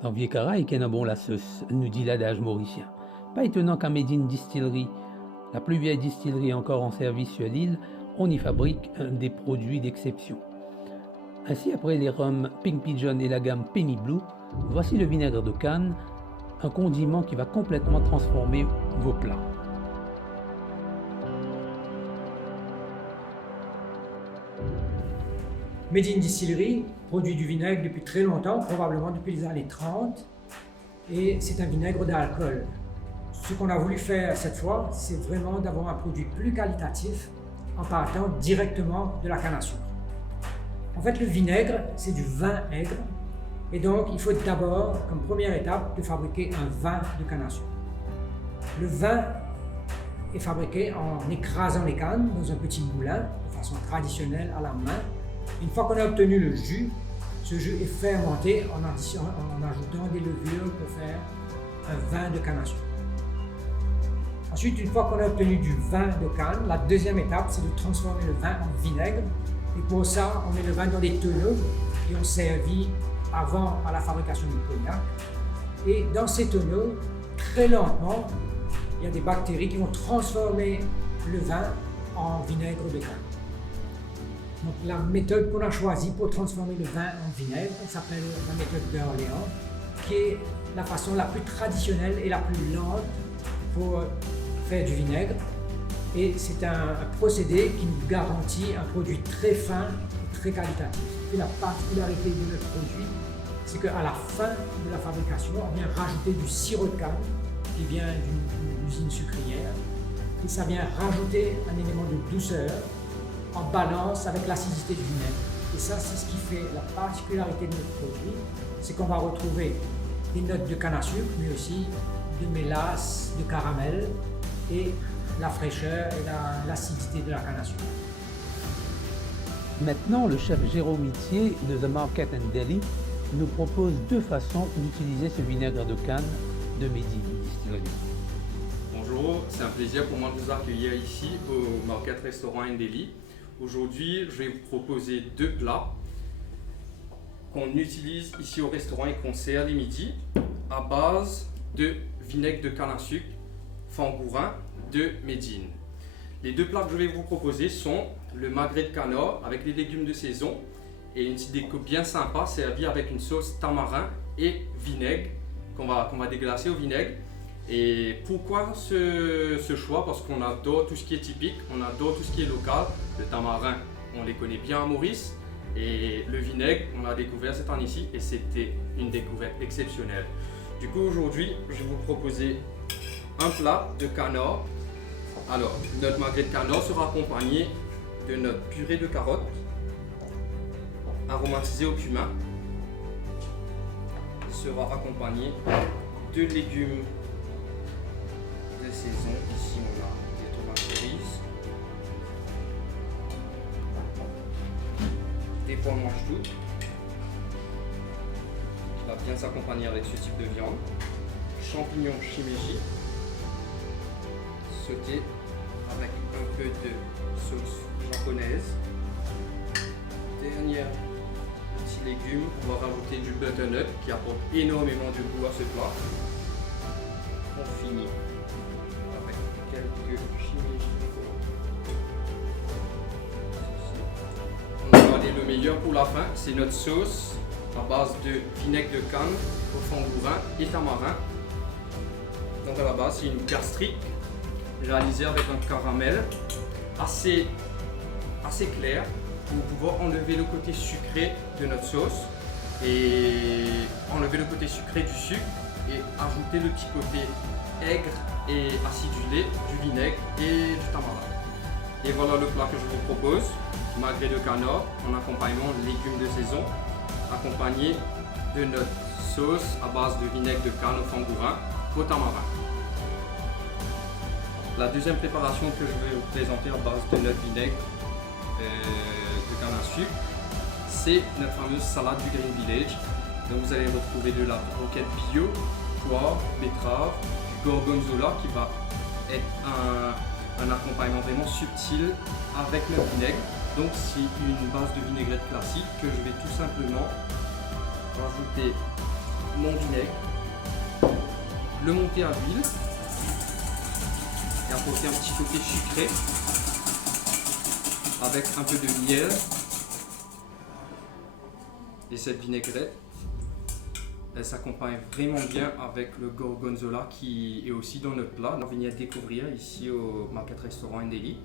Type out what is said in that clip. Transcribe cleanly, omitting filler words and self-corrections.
Dans vieux caraï qu'en a bon la sauce, nous dit l'adage mauricien. Pas étonnant qu'à Médine Distillerie, la plus vieille distillerie encore en service sur l'île, on y fabrique des produits d'exception. Ainsi, après les rhums Pink Pigeon et la gamme Penny Blue, voici le vinaigre de canne, un condiment qui va complètement transformer vos plats. Médine Distillerie produit du vinaigre depuis très longtemps, probablement depuis les années 30, et c'est un vinaigre d'alcool. Ce qu'on a voulu faire cette fois, c'est vraiment d'avoir un produit plus qualitatif en partant directement de la canne à sucre. En fait, le vinaigre, c'est du vin aigre, et donc il faut d'abord, comme première étape, de fabriquer un vin de canne à sucre. Le vin est fabriqué en écrasant les cannes dans un petit moulin, de façon traditionnelle à la main. Une fois qu'on a obtenu le jus, ce jus est fermenté en ajoutant des levures pour faire un vin de canne à sucre. Ensuite, une fois qu'on a obtenu du vin de canne, la deuxième étape, c'est de transformer le vin en vinaigre. Et pour ça, on met le vin dans des tonneaux qui ont servi avant à la fabrication du cognac. Et dans ces tonneaux, très lentement, il y a des bactéries qui vont transformer le vin en vinaigre de canne. Donc la méthode qu'on a choisie pour transformer le vin en vinaigre, elle s'appelle la méthode d'Orléans, qui est la façon la plus traditionnelle et la plus lente pour faire du vinaigre. Et c'est un procédé qui nous garantit un produit très fin et très qualitatif. Et la particularité de notre produit, c'est qu'à la fin de la fabrication, on vient rajouter du sirop de canne qui vient d'une usine sucrière. Et ça vient rajouter un élément de douceur en balance avec l'acidité du vinaigre. Et ça, c'est ce qui fait la particularité de notre produit, c'est qu'on va retrouver des notes de canne à sucre, mais aussi de mélasse, de caramel et la fraîcheur et l'acidité de la canne à sucre. Maintenant, le chef Jérôme Itier de The Market and Deli nous propose deux façons d'utiliser ce vinaigre de canne de Médine Distillerie. Bonjour, c'est un plaisir pour moi de vous accueillir ici au Market Restaurant and Deli. Aujourd'hui, je vais vous proposer deux plats qu'on utilise ici au restaurant et qu'on sert les midis à base de vinaigre de canne à sucre Fangourin de Médine. Les deux plats que je vais vous proposer sont le magret de canard avec les légumes de saison et une petite déco bien sympa servie avec une sauce tamarin et vinaigre qu'on va déglacer au vinaigre. Et pourquoi ce choix? Parce qu'on adore tout ce qui est typique, on adore tout ce qui est local. Le tamarin, on les connaît bien à Maurice. Et le vinaigre, on l'a découvert cette année-ci et c'était une découverte exceptionnelle. Du coup, aujourd'hui, je vais vous proposer un plat de canard. Alors, notre magret de canard sera accompagné de notre purée de carottes aromatisée au cumin. Il sera accompagné de légumes de saison. Ici, on a des tomates cerises, des pois mange-tout, qui va bien s'accompagner avec ce type de viande, champignons shimeji, sautés avec un peu de sauce japonaise. Dernier petit légume, on va rajouter du butternut qui apporte énormément de goût à ce plat. On finit avec quelques shimeji. On va garder le meilleur pour la fin, c'est notre sauce à base de vinaigre de canne au fangourin et tamarin. Donc à la base, c'est une gastrique réalisée avec un caramel assez clair pour pouvoir enlever le côté sucré de notre sauce et enlever le côté sucré du sucre et ajouter le petit côté aigre et acidulé du vinaigre et du tamarin. Et voilà le plat que je vous propose, magret de canard en accompagnement de légumes de saison, accompagné de notre sauce à base de vinaigre de canne au fangourin au tamarin. La deuxième préparation que je vais vous présenter à base de notre vinaigre de canne à sucre, c'est notre fameuse salade du Green Village. Donc vous allez retrouver de la roquette bio, poire, betterave, du gorgonzola qui va être un accompagnement vraiment subtil avec notre vinaigre. Donc c'est une base de vinaigrette classique que je vais tout simplement rajouter mon vinaigre, le monter à l'huile et apporter un petit côté sucré avec un peu de miel. Et cette vinaigrette, elle s'accompagne vraiment bien avec le gorgonzola qui est aussi dans notre plat. On vient découvrir ici au Market Restaurant Deli.